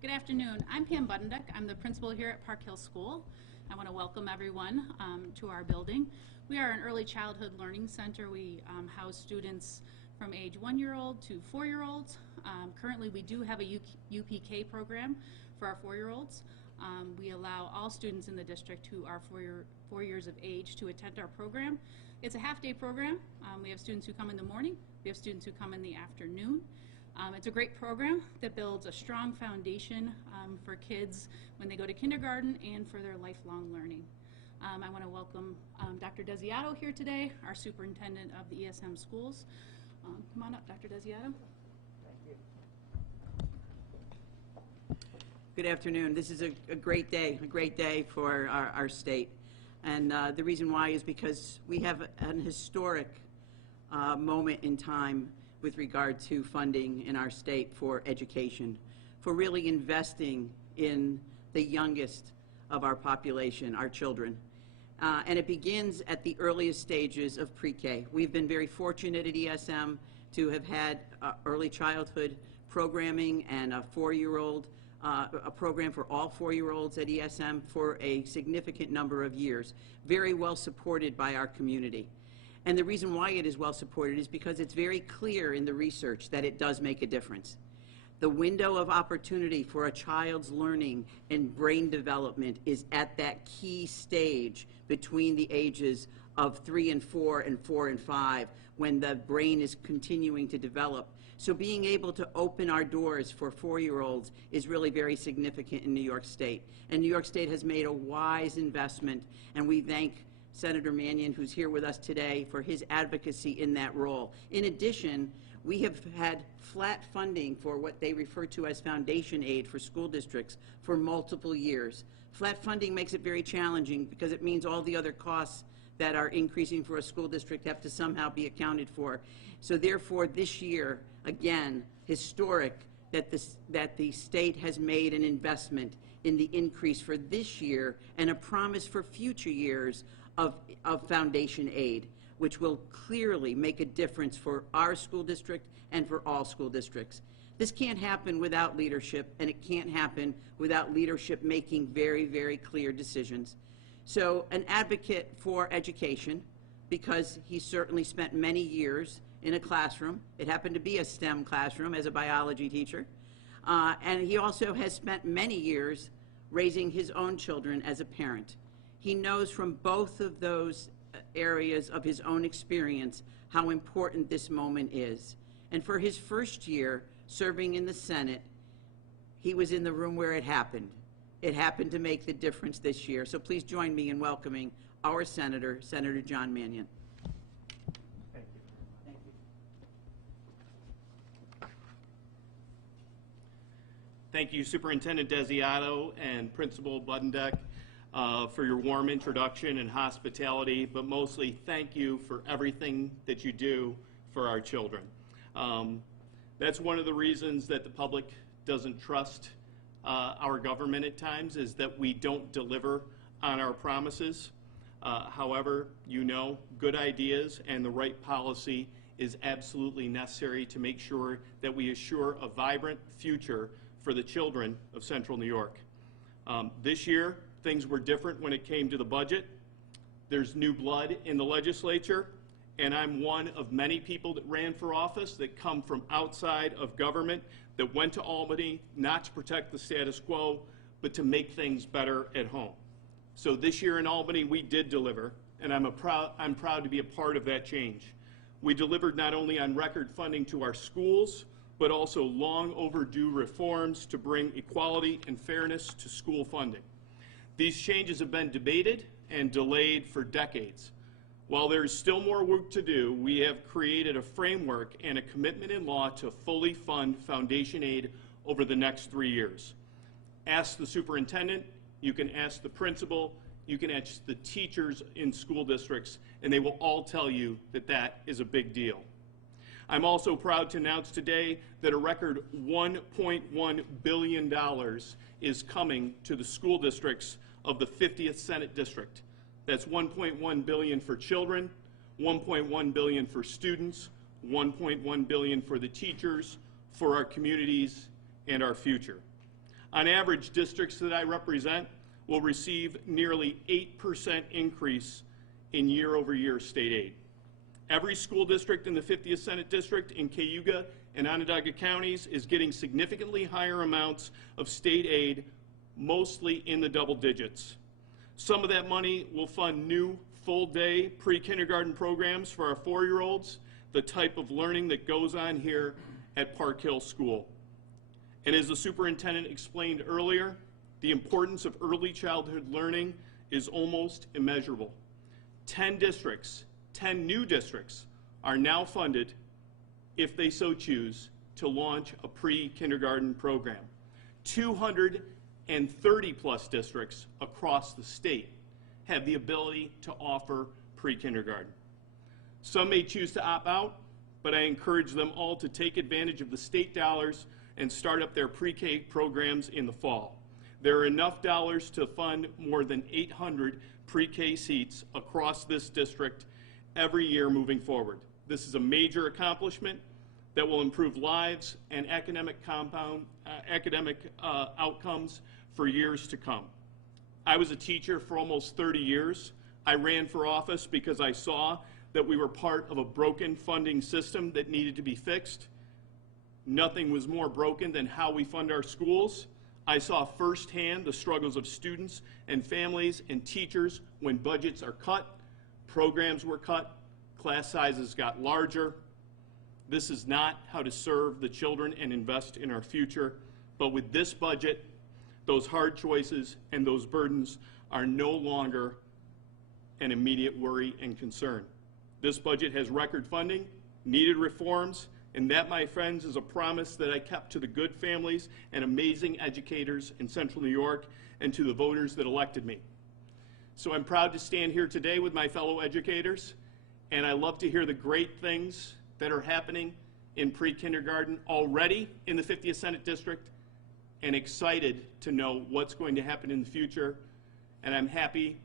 Good afternoon. I'm Pam Budendek. I'm the principal here at Park Hill School. I want to welcome everyone to our building. We are an early childhood learning center. We house students from age 1-year-old to 4-year-olds. Currently, we do have a UPK program for our 4-year-olds. We allow all students in the district who are 4 years of age to attend our program. It's a half-day program. We have students who come in the morning. We have students who come in the afternoon. It's a great program that builds a strong foundation for kids when they go to kindergarten and for their lifelong learning. I want to welcome Dr. Desiato here today, our superintendent of the Esm Schools. Come on up, Dr. Desiato. Thank you. Good afternoon. This is a great day for our state. And the reason why is because we have an historic moment in time with regard to funding in our state for education, for really investing in the youngest of our population, our children. And it begins at the earliest stages of pre-K. We've been very fortunate at ESM to have had early childhood programming and a program for all 4-year-olds at ESM for a significant number of years, very well supported by our community. And the reason why it is well supported is because it's very clear in the research that it does make a difference. The window of opportunity for a child's learning and brain development is at that key stage between the ages of 3 and 4 and 4 and 5 when the brain is continuing to develop. So being able to open our doors for 4-year-olds is really very significant in New York State. And New York State has made a wise investment, and we thank Senator Mannion, who's here with us today, for his advocacy in that role. In addition, we have had flat funding for what they refer to as foundation aid for school districts for multiple years. Flat funding makes it very challenging because it means all the other costs that are increasing for a school district have to somehow be accounted for. So therefore, this year, again, historic that the state has made an investment in the increase for this year and a promise for future years of foundation aid, which will clearly make a difference for our school district and for all school districts. This can't happen without leadership, and it can't happen without leadership making very, very clear decisions. So an advocate for education, because he certainly spent many years in a classroom. It happened to be a STEM classroom as a biology teacher. And he also has spent many years raising his own children as a parent. He knows from both of those areas of his own experience how important this moment is. And for his first year serving in the Senate, he was in the room where it happened. It happened to make the difference this year. So please join me in welcoming our Senator, Senator John Mannion. Thank you. Thank you. Thank you, Superintendent Desiato and Principal Budendek, for your warm introduction and hospitality, but mostly thank you for everything that you do for our children. That's one of the reasons that the public doesn't trust our government at times, is that we don't deliver on our promises. However, you know, good ideas and the right policy is absolutely necessary to make sure that we assure a vibrant future for the children of Central New York. This year, things were different when it came to the budget. There's new blood in the legislature, and I'm one of many people that ran for office that come from outside of government, that went to Albany not to protect the status quo, but to make things better at home. So this year in Albany, we did deliver, and I'm proud to be a part of that change. We delivered not only on record funding to our schools, but also long overdue reforms to bring equality and fairness to school funding. These changes have been debated and delayed for decades. While there is still more work to do, we have created a framework and a commitment in law to fully fund foundation aid over the next 3 years. Ask the superintendent, you can ask the principal, you can ask the teachers in school districts, and they will all tell you that that is a big deal. I'm also proud to announce today that a record $1.1 billion is coming to the school districts of the 50th Senate District. That's $1.1 billion for children, $1.1 billion for students, $1.1 billion for the teachers, for our communities, and our future. On average, districts that I represent will receive nearly 8% increase in year-over-year state aid. Every school district in the 50th Senate District in Cayuga and Onondaga counties is getting significantly higher amounts of state aid, mostly in the double digits. Some of that money will fund new full-day pre-kindergarten programs for our 4-year-olds, the type of learning that goes on here at Park Hill School. And as the superintendent explained earlier, the importance of early childhood learning is almost immeasurable. 10 districts, 10 new districts, are now funded, if they so choose, to launch a pre-kindergarten program. 230+ districts across the state have the ability to offer pre-kindergarten. Some may choose to opt out, but I encourage them all to take advantage of the state dollars and start up their pre-K programs in the fall. There are enough dollars to fund more than 800 pre-K seats across this district every year moving forward. This is a major accomplishment that will improve lives and academic outcomes for years to come. I was a teacher for almost 30 years. I ran for office because I saw that we were part of a broken funding system that needed to be fixed. Nothing was more broken than how we fund our schools. I saw firsthand the struggles of students and families and teachers when budgets are cut, programs were cut, class sizes got larger. This is not how to serve the children and invest in our future. But with this budget, those hard choices and those burdens are no longer an immediate worry and concern. This budget has record funding, needed reforms, and that, my friends, is a promise that I kept to the good families and amazing educators in Central New York and to the voters that elected me. So I'm proud to stand here today with my fellow educators, and I love to hear the great things that are happening in pre-kindergarten already in the 50th Senate District, and excited to know what's going to happen in the future. And I'm happy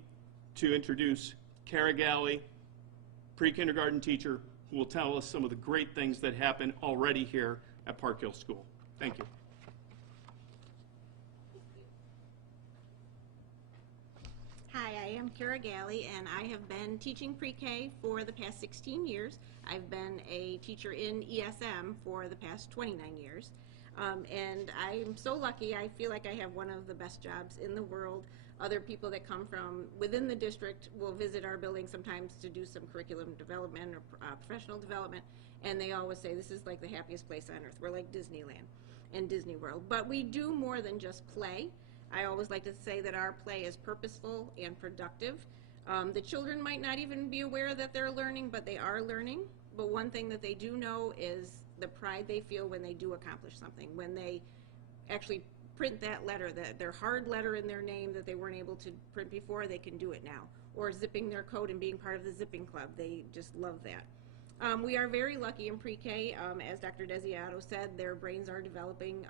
to introduce Kara Galley, pre-kindergarten teacher, who will tell us some of the great things that happen already here at Park Hill School. Thank you. Hi, I am Kara Galley, and I have been teaching pre-K for the past 16 years. I've been a teacher in ESM for the past 29 years. And I'm so lucky. I feel like I have one of the best jobs in the world. Other people that come from within the district will visit our building sometimes to do some curriculum development or professional development, and they always say this is like the happiest place on earth. We're like Disneyland and Disney World. But we do more than just play. I always like to say that our play is purposeful and productive. The children might not even be aware that they're learning, but they are learning. But one thing that they do know is the pride they feel when they do accomplish something, when they actually print that letter, their hard letter in their name that they weren't able to print before, they can do it now. Or zipping their coat and being part of the zipping club. They just love that. We are very lucky in pre-K. As Dr. Desiato said, their brains are developing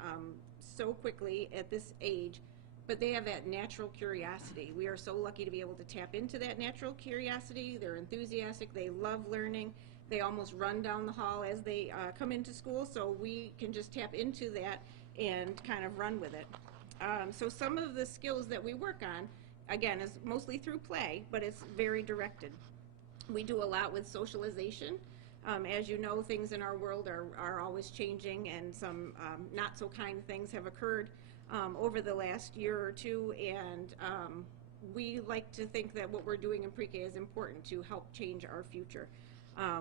so quickly at this age, but they have that natural curiosity. We are so lucky to be able to tap into that natural curiosity. They're enthusiastic. They love learning. They almost run down the hall as they come into school, so we can just tap into that and kind of run with it. So some of the skills that we work on, again, is mostly through play, but it's very directed. We do a lot with socialization. As you know, things in our world are always changing, and some not so kind things have occurred over the last year or two, and we like to think that what we're doing in pre-K is important to help change our future.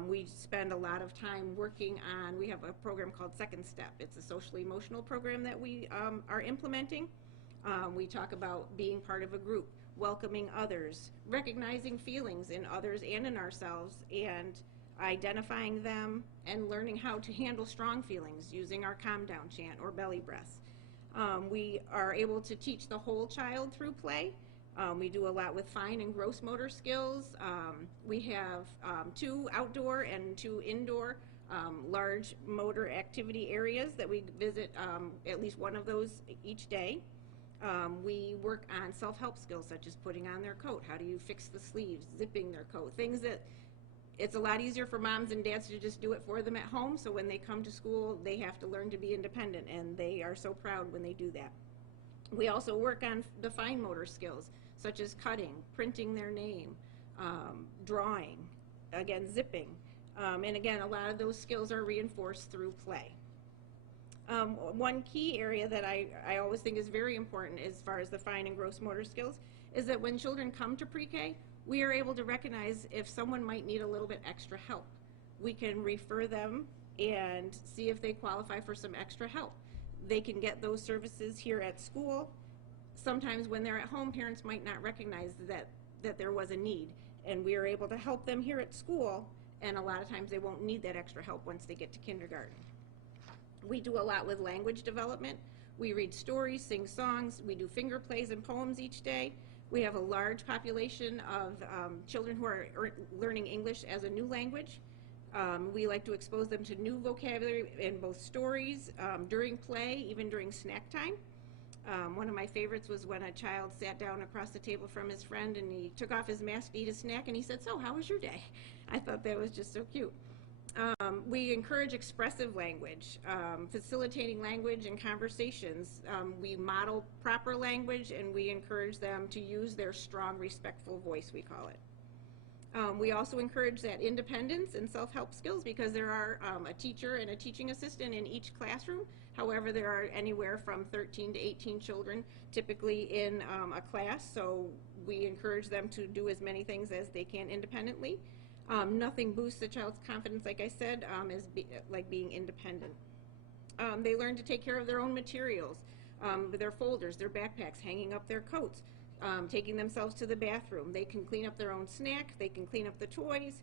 We spend a lot of time working on, we have a program called Second Step. It's a social emotional program that we are implementing. We talk about being part of a group, welcoming others, recognizing feelings in others and in ourselves, and identifying them and learning how to handle strong feelings using our calm down chant or belly breaths. We are able to teach the whole child through play. We do a lot with fine and gross motor skills. We have 2 outdoor and 2 indoor large motor activity areas that we visit, at least one of those each day. We work on self-help skills such as putting on their coat. How do you fix the sleeves, zipping their coat, things that it's a lot easier for moms and dads to just do it for them at home, so when they come to school they have to learn to be independent, and they are so proud when they do that. We also work on the fine motor skills, such as cutting, printing their name, drawing, again, zipping. And again, a lot of those skills are reinforced through play. One key area that I always think is very important as far as the fine and gross motor skills is that when children come to pre-K, we are able to recognize if someone might need a little bit extra help. We can refer them and see if they qualify for some extra help. They can get those services here at school. Sometimes when they're at home, parents might not recognize that there was a need, and we are able to help them here at school, and a lot of times they won't need that extra help once they get to kindergarten. We do a lot with language development. We read stories, sing songs, we do finger plays and poems each day. We have a large population of children who are learning English as a new language. We like to expose them to new vocabulary in both stories, during play, even during snack time. One of my favorites was when a child sat down across the table from his friend and he took off his mask to eat a snack and he said, "So, how was your day?" I thought that was just so cute. We encourage expressive language, facilitating language and conversations. We model proper language and we encourage them to use their strong, respectful voice, we call it. We also encourage that independence and self-help skills because there are a teacher and a teaching assistant in each classroom. However, there are anywhere from 13 to 18 children typically in a class, so we encourage them to do as many things as they can independently. Nothing boosts a child's confidence, like I said, like being independent. They learn to take care of their own materials, their folders, their backpacks, hanging up their coats, taking themselves to the bathroom. They can clean up their own snack, they can clean up the toys.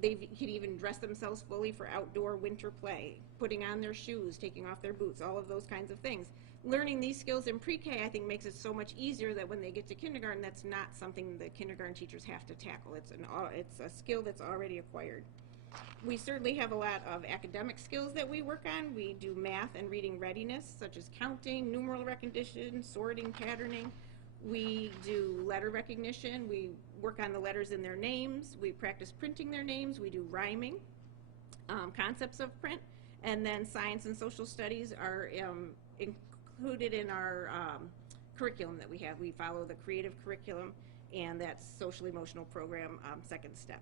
They can even dress themselves fully for outdoor winter play, putting on their shoes, taking off their boots, all of those kinds of things. Learning these skills in pre-K, I think, makes it so much easier that when they get to kindergarten, that's not something that kindergarten teachers have to tackle. It's a skill that's already acquired. We certainly have a lot of academic skills that we work on. We do math and reading readiness, such as counting, numeral recognition, sorting, patterning. We do letter recognition. We work on the letters in their names. We practice printing their names. We do rhyming, concepts of print, and then science and social studies are included in our curriculum that we have. We follow the creative curriculum, and that's social emotional program, second step.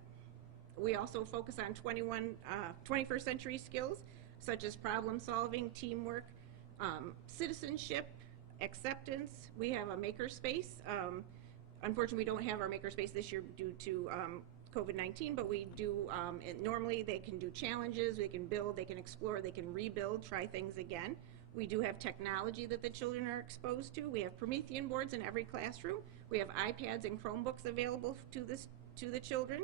We also focus on 21st century skills, such as problem solving, teamwork, citizenship, acceptance. We have a makerspace. Unfortunately, we don't have our makerspace this year due to COVID-19, but we do, normally they can do challenges, they can build, they can explore, they can rebuild, try things again. We do have technology that the children are exposed to. We have Promethean boards in every classroom. We have iPads and Chromebooks available to the children.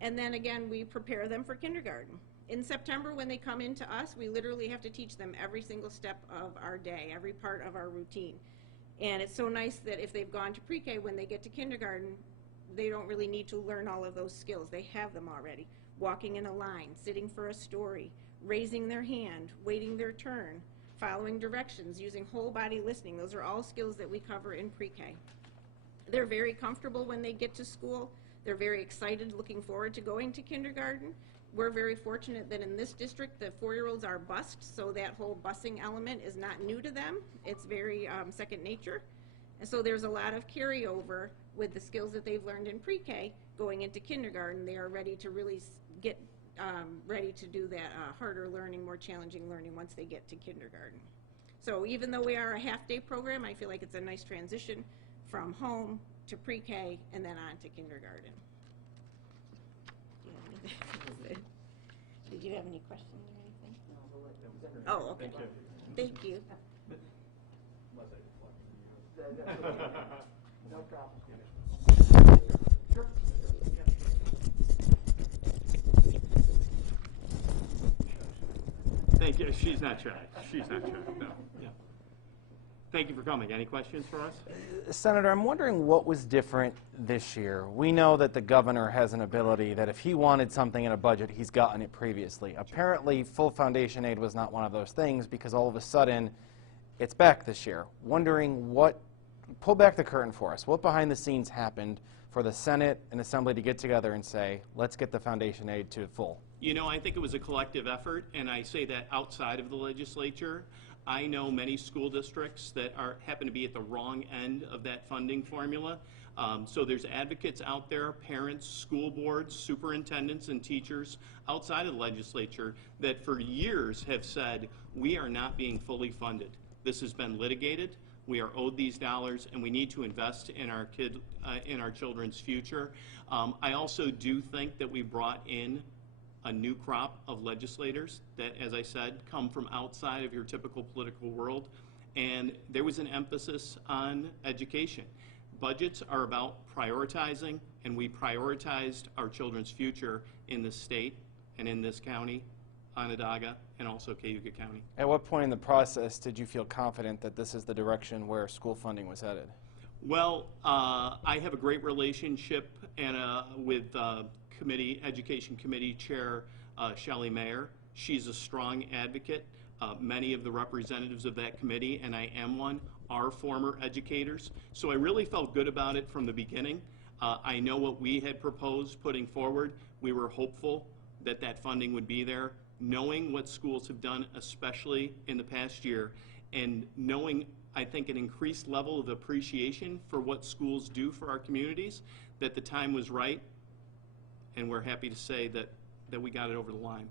And then again, we prepare them for kindergarten. In September, when they come into us, we literally have to teach them every single step of our day, every part of our routine. And it's so nice that if they've gone to pre-K, when they get to kindergarten, they don't really need to learn all of those skills. They have them already. Walking in a line, sitting for a story, raising their hand, waiting their turn, following directions, using whole body listening. Those are all skills that we cover in pre-K. They're very comfortable when they get to school. They're very excited, looking forward to going to kindergarten. We're very fortunate that in this district, the 4-year-olds are bused, so that whole busing element is not new to them. It's very second nature. And so there's a lot of carryover with the skills that they've learned in pre-K going into kindergarten. They are ready to really get ready to do that harder learning, more challenging learning once they get to kindergarten. So even though we are a half-day program, I feel like it's a nice transition from home to pre-K and then on to kindergarten. Did you have any questions or anything? Oh, okay. Thank you. No problem. Thank you. She's not shy. She's not shy. No. Yeah. Thank you for coming. Any questions for us? Senator, I'm wondering what was different this year. We know that the governor has an ability that if he wanted something in a budget, he's gotten it previously. Apparently, full foundation aid was not one of those things because all of a sudden, it's back this year. Wondering pull back the curtain for us. What behind the scenes happened for the Senate and Assembly to get together and say, let's get the foundation aid to full? You know, I think it was a collective effort, and I say that outside of the legislature. I know many school districts that happen to be at the wrong end of that funding formula. So there's advocates out there, parents, school boards, superintendents, and teachers outside of the legislature that for years have said, we are not being fully funded. This has been litigated. We are owed these dollars, and we need to invest in our children's future. I also do think that we brought in a new crop of legislators that, as I said, come from outside of your typical political world, and there was an emphasis on education. Budgets are about prioritizing, and we prioritized our children's future in this state and in this county, Onondaga, and also Cayuga County. At what point in the process did you feel confident that this is the direction where school funding was headed? Well, I have a great relationship with Education Committee Chair Shelley Mayer. She's a strong advocate. Many of the representatives of that committee, and I am one, are former educators. So I really felt good about it from the beginning. I know what we had proposed putting forward. We were hopeful that that funding would be there. Knowing what schools have done, especially in the past year, and knowing, I think, an increased level of appreciation for what schools do for our communities, that the time was right, and we're happy to say that we got it over the line.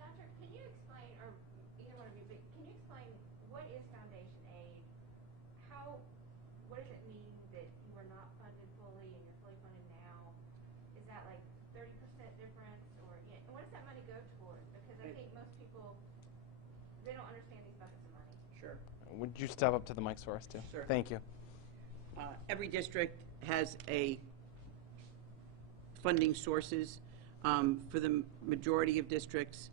Doctor, can you explain, or either one of you, but can you explain what is foundation aid? What does it mean that you were not funded fully and you're fully funded now? Is that like 30% difference, or and what does that money go towards? Because I think most people, they don't understand these buckets of money. Sure. Would you step up to the mics for us too? Sure. Thank you. Every district has a funding sources. For the majority of districts,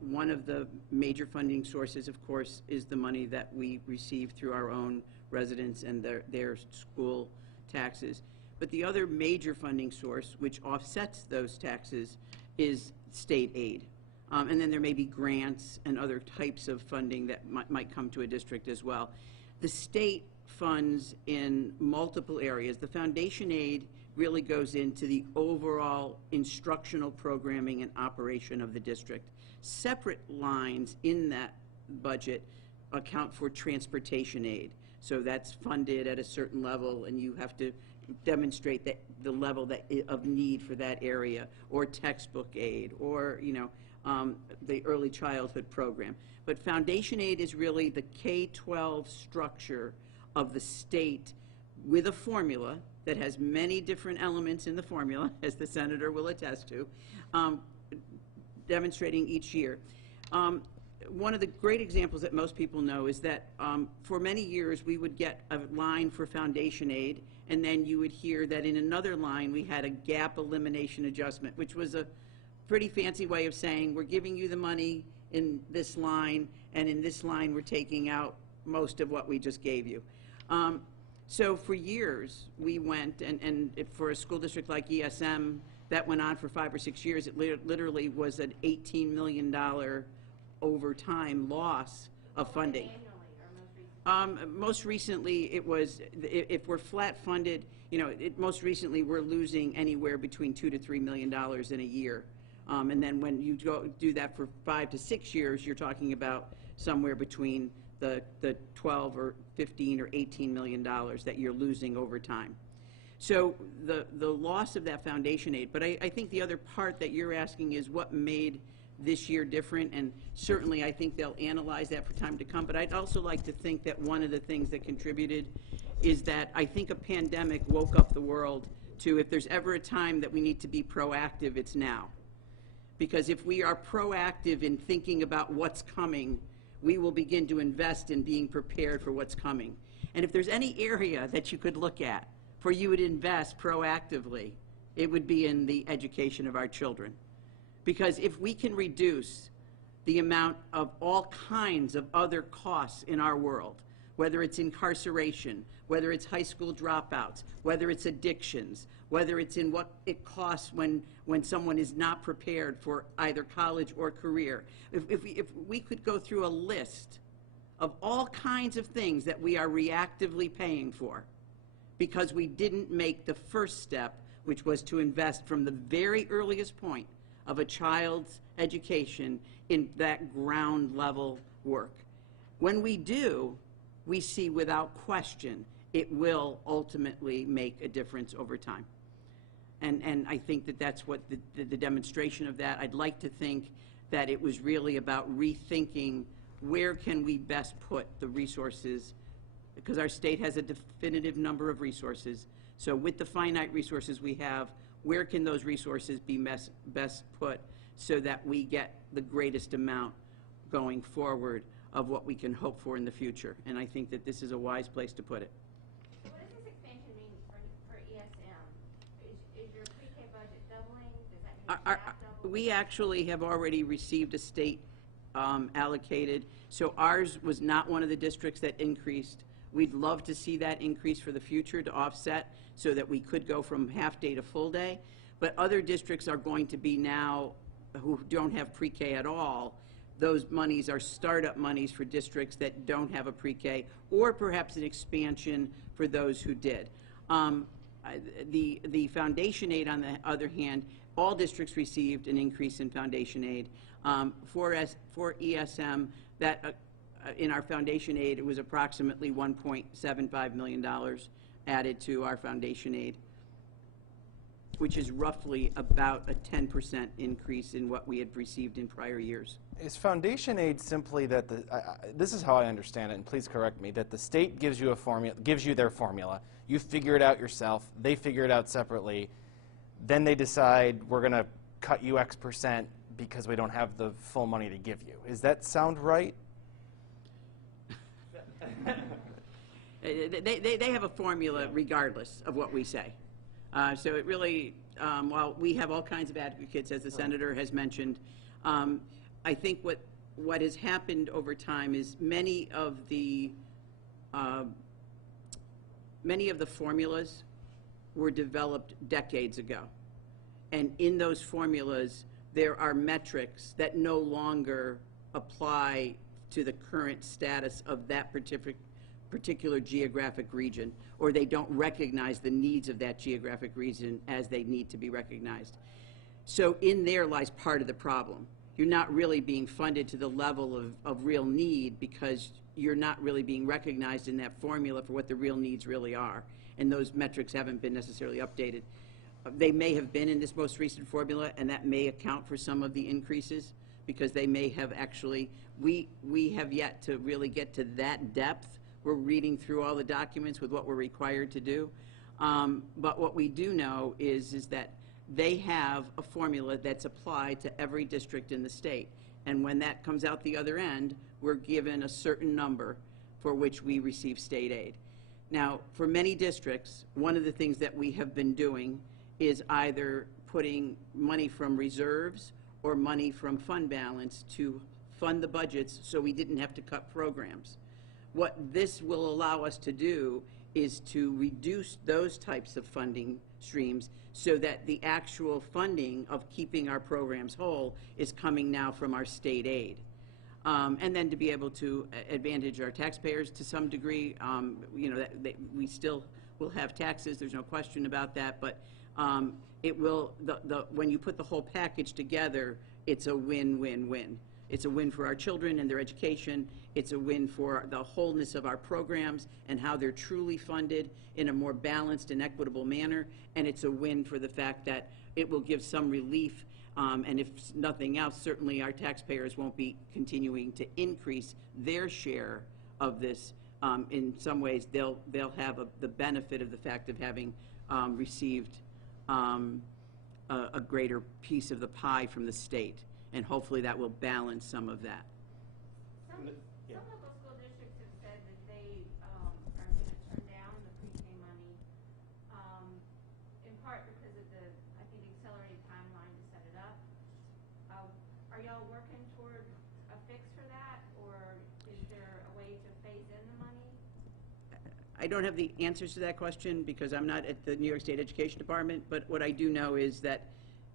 one of the major funding sources, of course, is the money that we receive through our own residents and their school taxes. But the other major funding source, which offsets those taxes, is state aid. And then there may be grants and other types of funding that might come to a district as well. The state funds in multiple areas. The foundation aid really goes into the overall instructional programming and operation of the district. Separate lines in that budget account for transportation aid. So that's funded at a certain level, and you have to demonstrate that the level of need for that area, or textbook aid, or the early childhood program. But foundation aid is really the K-12 structure of the state with a formula that has many different elements in the formula, as the senator will attest to, demonstrating each year. One of the great examples that most people know is that for many years we would get a line for foundation aid, and then you would hear that in another line we had a gap elimination adjustment, which was a pretty fancy way of saying we're giving you the money in this line, and in this line we're taking out most of what we just gave you. So for years we went, and for a school district like ESM, that went on for 5 or 6 years. It literally was an $18 million over time loss of funding. Annually, or Most recently it was, if we're flat funded, most recently we're losing anywhere between $2 to $3 million in a year. And then when you do that for 5 to 6 years, you're talking about somewhere between the 12 or 15 or 18 million dollars that you're losing over time. So the loss of that foundation aid, but I think the other part that you're asking is what made this year different, and certainly I think they'll analyze that for time to come, but I'd also like to think that one of the things that contributed is that I think a pandemic woke up the world to, if there's ever a time that we need to be proactive, it's now. Because if we are proactive in thinking about what's coming, we will begin to invest in being prepared for what's coming. And if there's any area that you could look at for you to invest proactively, it would be in the education of our children. Because if we can reduce the amount of all kinds of other costs in our world, whether it's incarceration, whether it's high school dropouts, whether it's addictions, whether it's in what it costs when someone is not prepared for either college or career. If we could go through a list of all kinds of things that we are reactively paying for because we didn't make the first step, which was to invest from the very earliest point of a child's education in that ground level work. When we do, we see without question it will ultimately make a difference over time. And I think that that's what the demonstration of that. I'd like to think that it was really about rethinking where can we best put the resources, because our state has a definitive number of resources. So with the finite resources we have, where can those resources be best put so that we get the greatest amount going forward of what we can hope for in the future? And I think that this is a wise place to put it. So what does this expansion mean for ESM? Is your pre-K budget doubling? Does that mean staff double? We actually have already received a state allocated. So ours was not one of the districts that increased. We'd love to see that increase for the future to offset so that we could go from half day to full day. But other districts are going to be now, who don't have pre-K at all, those monies are startup monies for districts that don't have a pre-K, or perhaps an expansion for those who did. The foundation aid, on the other hand, all districts received an increase in foundation aid. For ESM, that in our foundation aid, it was approximately $1.75 million added to our foundation aid, which is roughly about a 10% increase in what we had received in prior years. Is foundation aid simply that this is how I understand it, and please correct me, that the state gives you a formula, gives you their formula, you figure it out yourself, they figure it out separately, then they decide we're going to cut you X percent because we don't have the full money to give you. Does that sound right? They have a formula regardless of what we say. So it really, while we have all kinds of advocates, as the senator has mentioned, I think what has happened over time is many of the formulas were developed decades ago. And in those formulas, there are metrics that no longer apply to the current status of that particular geographic region, or they don't recognize the needs of that geographic region as they need to be recognized. So in there lies part of the problem. You're not really being funded to the level of real need because you're not really being recognized in that formula for what the real needs really are. And those metrics haven't been necessarily updated. They may have been in this most recent formula, and that may account for some of the increases, because they may have actually, we have yet to really get to that depth. We're reading through all the documents with what we're required to do. But what we do know is that they have a formula that's applied to every district in the state. And when that comes out the other end, we're given a certain number for which we receive state aid. Now, for many districts, one of the things that we have been doing is either putting money from reserves or money from fund balance to fund the budgets so we didn't have to cut programs. What this will allow us to do is to reduce those types of funding streams so that the actual funding of keeping our programs whole is coming now from our state aid. And then to be able to advantage our taxpayers to some degree. You know, we still will have taxes, there's no question about that, but it will, when you put the whole package together, it's a win-win-win. It's a win for our children and their education. It's a win for the wholeness of our programs and how they're truly funded in a more balanced and equitable manner. And it's a win for the fact that it will give some relief. And if nothing else, certainly our taxpayers won't be continuing to increase their share of this. In some ways, they'll have the benefit of the fact of having received a greater piece of the pie from the state. And hopefully that will balance some of that. Some local school districts have said that they are going to turn down the pre-K money, in part because of the, I think, accelerated timeline to set it up. Are y'all working toward a fix for that, or is there a way to phase in the money? I don't have the answers to that question because I'm not at the New York State Education Department, but what I do know is that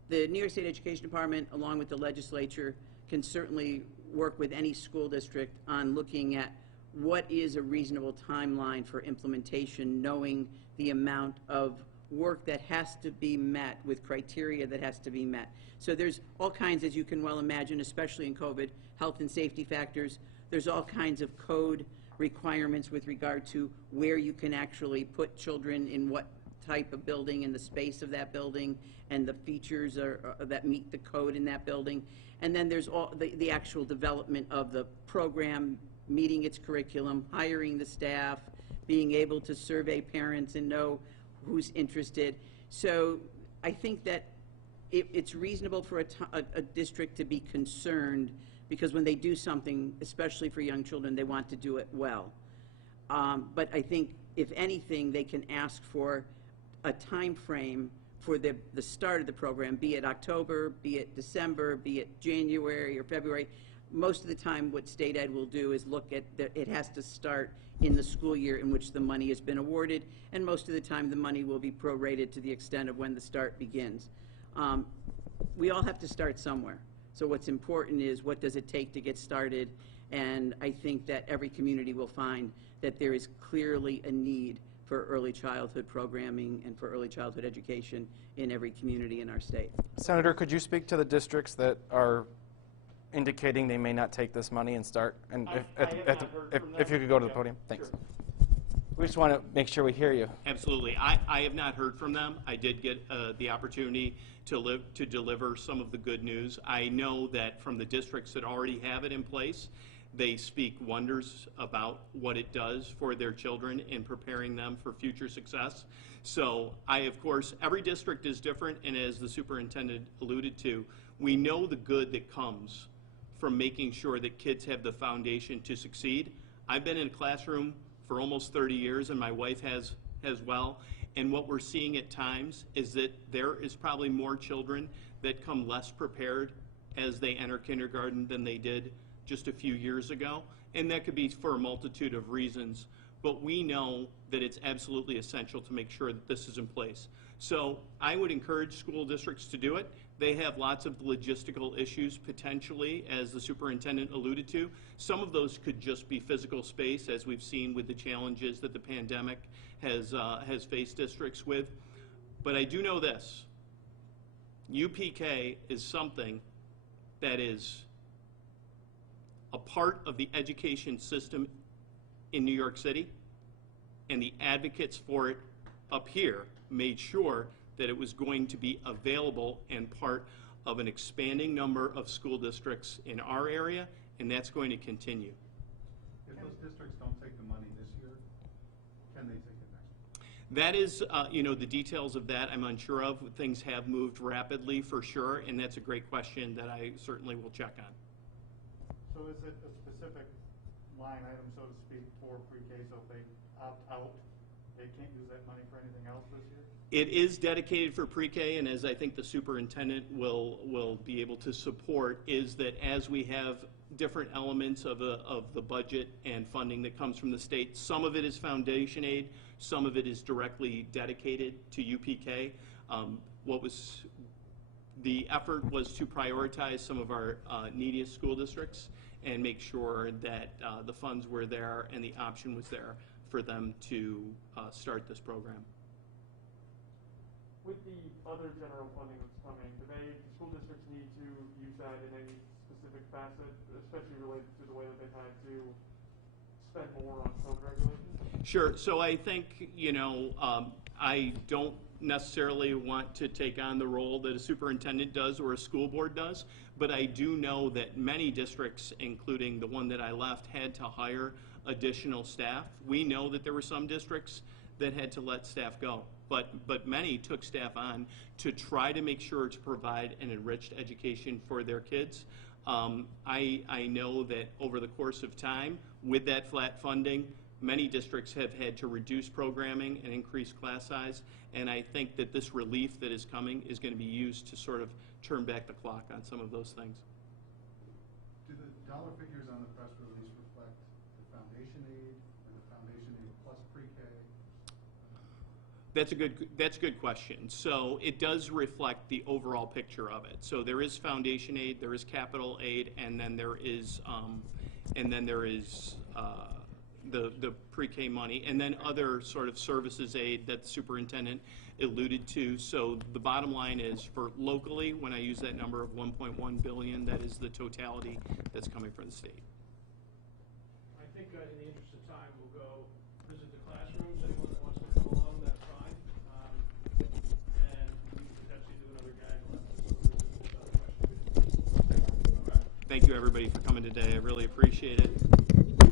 the New York State Education Department, along with the legislature, can certainly work with any school district on looking at what is a reasonable timeline for implementation, knowing the amount of work that has to be met with criteria that has to be met. So there's all kinds, as you can well imagine, especially in COVID, health and safety factors. There's all kinds of code requirements with regard to where you can actually put children in what type of building and the space of that building and the features that meet the code in that building. And then there's all the actual development of the program, meeting its curriculum, hiring the staff, being able to survey parents and know who's interested. So I think that it's reasonable for a district to be concerned, because when they do something, especially for young children, they want to do it well. But I think, if anything, they can ask for a time frame for the start of the program, be it October, be it December, be it January or February. Most of the time, what state ed will do is look at it has to start in the school year in which the money has been awarded, and most of the time the money will be prorated to the extent of when the start begins. We all have to start somewhere. So what's important is, what does it take to get started? And I think that every community will find that there is clearly a need for early childhood programming and for early childhood education in every community in our state. Senator, could you speak to the districts that are indicating they may not take this money and start? And if you could go to the podium. Thanks. Sure. We just want to make sure we hear you. Absolutely. I have not heard from them. I did get the opportunity to deliver some of the good news. I know that from the districts that already have it in place, they speak wonders about what it does for their children in preparing them for future success. So of course, every district is different, and as the superintendent alluded to, we know the good that comes from making sure that kids have the foundation to succeed. I've been in a classroom for almost 30 years, and my wife has as well, and what we're seeing at times is that there is probably more children that come less prepared as they enter kindergarten than they did just a few years ago, and that could be for a multitude of reasons, but we know that it's absolutely essential to make sure that this is in place. So I would encourage school districts to do it. They have lots of logistical issues potentially, as the superintendent alluded to. Some of those could just be physical space, as we've seen with the challenges that the pandemic has faced districts with. But I do know this: UPK is something that is a part of the education system in New York City, and the advocates for it up here made sure that it was going to be available and part of an expanding number of school districts in our area, and that's going to continue. If those districts don't take the money this year, can they take it next year? That is, the details of that I'm unsure of. Things have moved rapidly for sure, and that's a great question that I certainly will check on. So is it a specific line item, so to speak, for pre-K, so if they opt out, they can't use that money for anything else this year? It is dedicated for pre-K, and as I think the superintendent will be able to support, is that as we have different elements of the budget and funding that comes from the state, some of it is foundation aid, some of it is directly dedicated to UPK. The effort was to prioritize some of our neediest school districts and make sure that the funds were there and the option was there for them to start this program. With the other general funding that's coming, do school districts need to use that in any specific facet, especially related to the way that they've had to spend more on code regulations? Sure. So I think, I don't necessarily want to take on the role that a superintendent does or a school board does, but I do know that many districts, including the one that I left, had to hire additional staff. We know that there were some districts that had to let staff go, but many took staff on to try to make sure to provide an enriched education for their kids. I know that over the course of time, with that flat funding, many districts have had to reduce programming and increase class size, and I think that this relief that is coming is going to be used to sort of turn back the clock on some of those things. Do the dollar figures on the press release reflect the foundation aid or the foundation aid plus pre-K? That's a good question. So it does reflect the overall picture of it. So there is foundation aid, there is capital aid, and then there is the pre-K money, and then other sort of services aid that the superintendent alluded to. So the bottom line is, for locally, when I use that number of $1.1 billion, that is the totality that's coming from the state. in the interest of time, we'll go visit the classrooms. Anyone that wants to come along, that's fine. And we can potentially do another gag lesson. Thank you, everybody, for coming today. I really appreciate it.